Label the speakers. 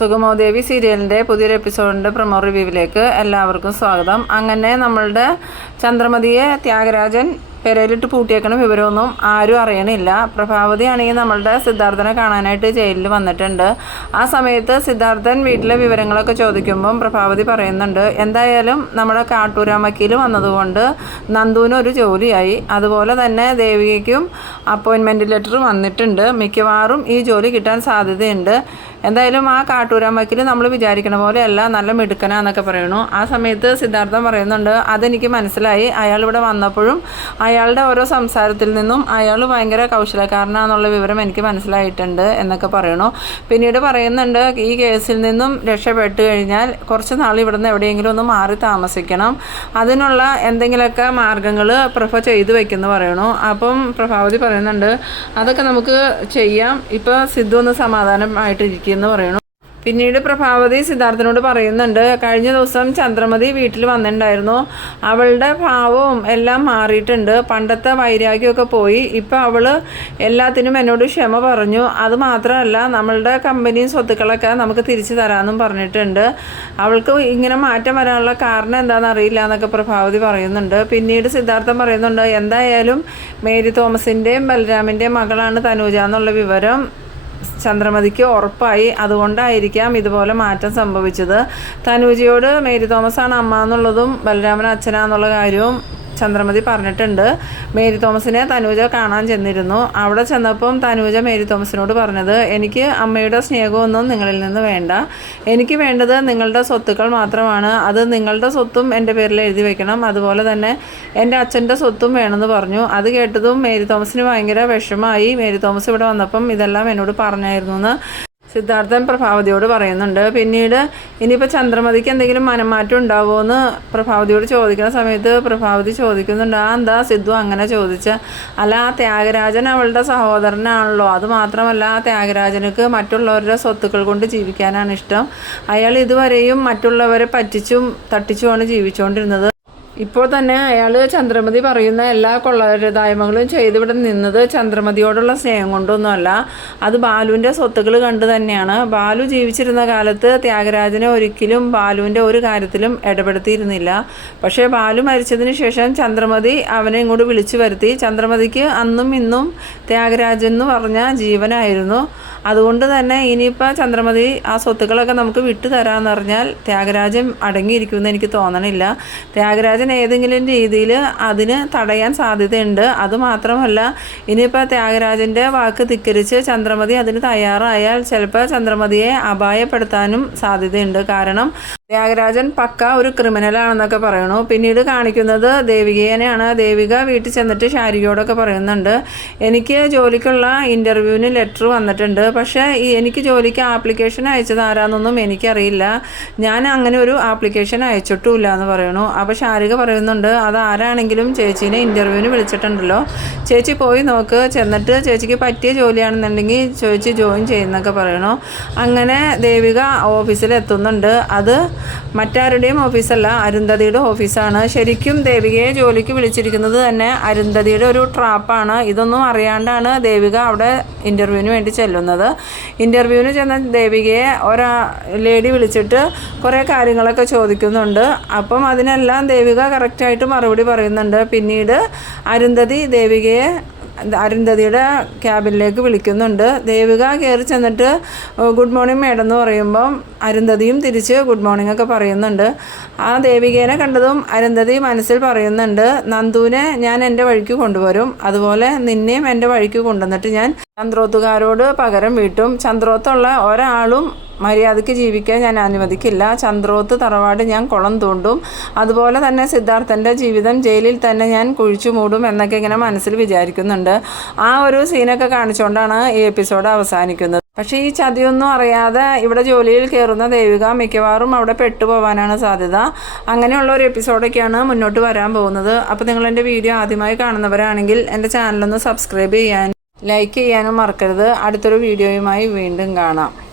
Speaker 1: സുഗമോദേവി സീരിയലിന്റെ പുതിയൊരു എപ്പിസോഡിന്റെ പ്രൊമോ റിവ്യൂവിലേക്ക് എല്ലാവർക്കും സ്വാഗതം. അങ്ങനെ നമ്മളുടെ ചന്ദ്രമതിയെ ത്യാഗരാജൻ പെരയിലിട്ട് പൂട്ടിയേക്കണ വിവരമൊന്നും ആരും അറിയണില്ല. പ്രഭാവതി ആണെങ്കിൽ നമ്മളുടെ സിദ്ധാർത്ഥനെ കാണാനായിട്ട് ജയിലിൽ വന്നിട്ടുണ്ട്. ആ സമയത്ത് സിദ്ധാർത്ഥൻ വീട്ടിലെ വിവരങ്ങളൊക്കെ ചോദിക്കുമ്പം പ്രഭാവതി പറയുന്നുണ്ട് എന്തായാലും നമ്മുടെ കാട്ടൂരാമക്കിയിൽ വന്നതുകൊണ്ട് നന്ദുവിന് ഒരു ജോലിയായി. അതുപോലെ തന്നെ ദേവികയ്ക്കും അപ്പോയിൻമെന്റ് ലെറ്റർ വന്നിട്ടുണ്ട്. മിക്കവാറും ഈ ജോലി കിട്ടാൻ സാധ്യതയുണ്ട്. എന്തായാലും ആ കാട്ടൂരാമക്കിൽ നമ്മൾ വിചാരിക്കണ പോലെയല്ല നല്ല മിടുക്കനാന്നൊക്കെ പറയണു ആ സമയത്ത് സിദ്ധാർത്ഥൻ പറയുന്നുണ്ട് അതെനിക്ക് മനസ്സിലായി. അയാൾ ഇവിടെ വന്നപ്പോഴും അയാളുടെ ഓരോ സംസാരത്തിൽ നിന്നും അയാൾ ഭയങ്കര കൗശലക്കാരനാണെന്നുള്ള വിവരം എനിക്ക് മനസ്സിലായിട്ടുണ്ട് എന്നൊക്കെ പറയണു. പിന്നീട് പറയുന്നുണ്ട് ഈ കേസിൽ നിന്നും രക്ഷപ്പെട്ട് കഴിഞ്ഞാൽ കുറച്ച് നാൾ ഇവിടുന്ന് എവിടെയെങ്കിലും ഒന്ന് മാറി താമസിക്കണം. അതിനുള്ള എന്തെങ്കിലുമൊക്കെ മാർഗങ്ങൾ പ്രഭ ചെയ്തു വെക്കുന്നു പറയണു. അപ്പം പ്രഭാവതി പറയുന്നുണ്ട് അതൊക്കെ നമുക്ക് ചെയ്യാം. ഇപ്പോൾ സിദ്ധു ഒന്ന് സമാധാനമായിട്ടിരിക്കുന്നു പറയണു. പിന്നീട് പ്രഭാവതി സിദ്ധാർത്ഥനോട് പറയുന്നുണ്ട് കഴിഞ്ഞ ദിവസം ചന്ദ്രമതി വീട്ടിൽ വന്നിട്ടുണ്ടായിരുന്നു. അവളുടെ ഭാവവും എല്ലാം മാറിയിട്ടുണ്ട്. പണ്ടത്തെ വൈരാഗ്യമൊക്കെ പോയി. ഇപ്പം അവൾ എല്ലാത്തിനും എന്നോട് ക്ഷമ പറഞ്ഞു. അത് മാത്രമല്ല നമ്മളുടെ കമ്പനിയും സ്വത്തുക്കളൊക്കെ നമുക്ക് തിരിച്ചു തരാമെന്നും പറഞ്ഞിട്ടുണ്ട്. അവൾക്ക് ഇങ്ങനെ മാറ്റം വരാനുള്ള കാരണം എന്താണെന്ന് അറിയില്ല എന്നൊക്കെ പ്രഭാവതി പറയുന്നുണ്ട്. പിന്നീട് സിദ്ധാർത്ഥൻ പറയുന്നുണ്ട് എന്തായാലും മേരി തോമസിന്റെയും ബലരാമിന്റെയും മകളാണ് തനൂജ എന്നുള്ള വിവരം ചന്ദ്രമതിക്ക് ഉറപ്പായി അതുകൊണ്ടായിരിക്കാം ഇതുപോലെ മാറ്റം സംഭവിച്ചത്. തനൂജിയോട് മേരി തോമസ് ആണ് അമ്മ എന്നുള്ളതും ബലരാമൻ അച്ഛനാന്നുള്ള കാര്യവും ചന്ദ്രമതി പറഞ്ഞിട്ടുണ്ട്. മേരി തോമസിനെ തനൂജ കാണാൻ ചെന്നിരുന്നു. അവിടെ ചെന്നപ്പം തനൂജ മേരി തോമസിനോട് പറഞ്ഞത് എനിക്ക് അമ്മയുടെ സ്നേഹമൊന്നും നിങ്ങളിൽ നിന്ന് വേണ്ട. എനിക്ക് വേണ്ടത് നിങ്ങളുടെ സ്വത്തുക്കൾ മാത്രമാണ്. അത് നിങ്ങളുടെ സ്വത്തും എന്റെ പേരിൽ എഴുതി വെക്കണം. അതുപോലെ തന്നെ എന്റെ അച്ഛന്റെ സ്വത്തും വേണമെന്ന് പറഞ്ഞു. അത് കേട്ടതും മേരി തോമസിന് ഭയങ്കര വിഷമമായി. മേരി തോമസ് ഇവിടെ വന്നപ്പം ഇതെല്ലാം എന്നോട് പറഞ്ഞായിരുന്നു എന്ന് സിദ്ധാർത്ഥൻ പ്രഭാവതിയോട് പറയുന്നുണ്ട്. പിന്നീട് ഇനിയിപ്പോൾ ചന്ദ്രമതിക്ക് എന്തെങ്കിലും മനംമാറ്റം ഉണ്ടാവുമോ എന്ന് പ്രഭാവതിയോട് ചോദിക്കുന്ന സമയത്ത് പ്രഭാവതി ചോദിക്കുന്നുണ്ട്. ആ എന്താ സിദ്ധു അങ്ങനെ ചോദിച്ച? അല്ല ആ ത്യാഗരാജൻ അവളുടെ സഹോദരനാണല്ലോ. അത് മാത്രമല്ല ആ ത്യാഗരാജനക്ക് മറ്റുള്ളവരുടെ സ്വത്തുക്കൾ കൊണ്ട് ജീവിക്കാനാണ് ഇഷ്ടം. അയാൾ ഇതുവരെയും മറ്റുള്ളവരെ പറ്റിച്ചും തട്ടിച്ചുമാണ് ജീവിച്ചുകൊണ്ടിരുന്നത്. ഇപ്പോൾ തന്നെ അയാൾ ചന്ദ്രമതി പറയുന്ന എല്ലാ കൊള്ളരുതായ്മകളും ചെയ്തിവിടെ നിന്നത് ചന്ദ്രമതിയോടുള്ള സ്നേഹം കൊണ്ടൊന്നുമല്ല. അത് ബാലുവിന്റെ സ്വത്തുക്കൾ കണ്ടു തന്നെയാണ്. ബാലു ജീവിച്ചിരുന്ന കാലത്ത് ത്യാഗരാജനെ ഒരിക്കലും ബാലുവിന്റെ ഒരു കാര്യത്തിലും ഇടപെടുത്തിയിരുന്നില്ല. പക്ഷേ ബാലു മരിച്ചതിന് ശേഷം ചന്ദ്രമതി അവനെ ഇങ്ങോട്ട് വിളിച്ചു വരുത്തി. ചന്ദ്രമതിക്ക് അന്നും ഇന്നും ത്യാഗരാജൻ എന്ന് പറഞ്ഞ ജീവനായിരുന്നു. അതുകൊണ്ട് തന്നെ ഇനിയിപ്പോൾ ചന്ദ്രമതി ആ സ്വത്തുക്കളൊക്കെ നമുക്ക് വിട്ടു തരാമെന്ന് പറഞ്ഞാൽ ത്യാഗരാജൻ അടങ്ങിയിരിക്കുമെന്ന് എനിക്ക് തോന്നണില്ല. ത്യാഗരാജൻ ഏതെങ്കിലും രീതിയിൽ അതിന് തടയാൻ സാധ്യതയുണ്ട്. അതുമാത്രമല്ല ഇനിയിപ്പോൾ ത്യാഗരാജന്റെ വാക്ക് ധിക്കരിച്ച് ചന്ദ്രമതി അതിന് തയ്യാറായാൽ ചിലപ്പോൾ ചന്ദ്രമതിയെ അപായപ്പെടുത്താനും സാധ്യതയുണ്ട്. കാരണം ത്യാഗരാജൻ പക്ക ഒരു ക്രിമിനലാണെന്നൊക്കെ പറയണു പിന്നീട് കാണിക്കുന്നത് ദേവികേനെയാണ്. ദേവിക വീട്ടിൽ ചെന്നിട്ട് ശാരികയോടൊക്കെ പറയുന്നുണ്ട്. എനിക്ക് ജോലിക്കുള്ള ഇന്റർവ്യൂവിന് ലെറ്റർ വന്നിട്ടുണ്ട്. പക്ഷേ ഈ എനിക്ക് ജോലിക്ക് ആപ്ലിക്കേഷൻ അയച്ചത് ആരാന്നൊന്നും എനിക്കറിയില്ല. ഞാൻ അങ്ങനെ ഒരു ആപ്ലിക്കേഷൻ അയച്ചിട്ടുമില്ല എന്ന് പറയണു അപ്പോൾ ശാരിക പറയുന്നുണ്ട് അത് ആരാണെങ്കിലും ചേച്ചീനെ ഇന്റർവ്യൂവിന് വിളിച്ചിട്ടുണ്ടല്ലോ. ചേച്ചി പോയി നോക്ക്. ചെന്നിട്ട് ചേച്ചിക്ക് പറ്റിയ ജോലിയാണെന്നുണ്ടെങ്കിൽ ചേച്ചി ജോയിൻ ചെയ്യുന്നൊക്കെ പറയണു അങ്ങനെ ദേവിക ഓഫീസിലെത്തുന്നുണ്ട്. അത് മറ്റാരുടെയും ഓഫീസല്ല അരുന്ധതിയുടെ ഓഫീസാണ്. ശരിക്കും ദേവികയെ ജോലിക്ക് വിളിച്ചിരിക്കുന്നത് തന്നെ അരുന്ധതിയുടെ ഒരു ട്രാപ്പാണ്. ഇതൊന്നും അറിയാണ്ടാണ് ദേവിക അവിടെ ഇന്റർവ്യൂവിന് വേണ്ടി ചെല്ലുന്നത്. ഇന്റർവ്യൂവിന് ചെന്ന ദേവികയെ ഒരാ ലേഡി വിളിച്ചിട്ട് കുറേ കാര്യങ്ങളൊക്കെ ചോദിക്കുന്നുണ്ട്. അപ്പം അതിനെല്ലാം ദേവിക കറക്റ്റായിട്ട് മറുപടി പറയുന്നുണ്ട്. പിന്നീട് അരുന്ധതി ദേവികയെ അരുന്ധതിയുടെ ക്യാബിനിലേക്ക് വിളിക്കുന്നുണ്ട്. ദേവിക കയറി ചെന്നിട്ട് ഗുഡ് മോർണിംഗ് മേഡം എന്ന് പറയുമ്പം അരുന്ധതിയും തിരിച്ച് ഗുഡ് മോർണിംഗ് ഒക്കെ പറയുന്നുണ്ട്. ആ ദേവികേനെ കണ്ടതും അരുന്ധതി മനസ്സിൽ പറയുന്നുണ്ട് നന്ദുവിനെ ഞാൻ എന്റെ വഴിക്ക് കൊണ്ടുവരും. അതുപോലെ നിന്നെയും എന്റെ വഴിക്ക് കൊണ്ടുവന്നിട്ട് ഞാൻ ചന്ദ്രോത്തുകാരോട് പകരം വീട്ടും. ചന്ദ്രോത്തുള്ള ഒരാളും മര്യാദയ്ക്ക് ജീവിക്കാൻ ഞാൻ അനുവദിക്കില്ല. ചന്ദ്രോത്ത് തറവാട് ഞാൻ കുളം തൂണ്ടും. അതുപോലെ തന്നെ സിദ്ധാർത്ഥന്റെ ജീവിതം ജയിലിൽ തന്നെ ഞാൻ കുഴിച്ചു മൂടും എന്നൊക്കെ ഇങ്ങനെ മനസ്സിൽ വിചാരിക്കുന്നുണ്ട്. ആ ഒരു സീനൊക്കെ കാണിച്ചുകൊണ്ടാണ് ഈ എപ്പിസോഡ് അവസാനിക്കുന്നത്. പക്ഷേ ഈ ചതിയൊന്നും അറിയാതെ ഇവിടെ ജോലിയിൽ കയറുന്ന ദേവിക മിക്കവാറും അവിടെ പെട്ടുപോകാനാണ് സാധ്യത. അങ്ങനെയുള്ള ഒരു എപ്പിസോഡൊക്കെയാണ് മുന്നോട്ട് വരാൻ പോകുന്നത്. അപ്പോൾ നിങ്ങൾ എന്റെ വീഡിയോ ആദ്യമായി കാണുന്നവരാണെങ്കിൽ എന്റെ ചാനലൊന്ന് സബ്സ്ക്രൈബ് ചെയ്യാനും ലൈക്ക് ചെയ്യാനും മറക്കരുത്. അടുത്തൊരു വീഡിയോയുമായി വീണ്ടും കാണാം.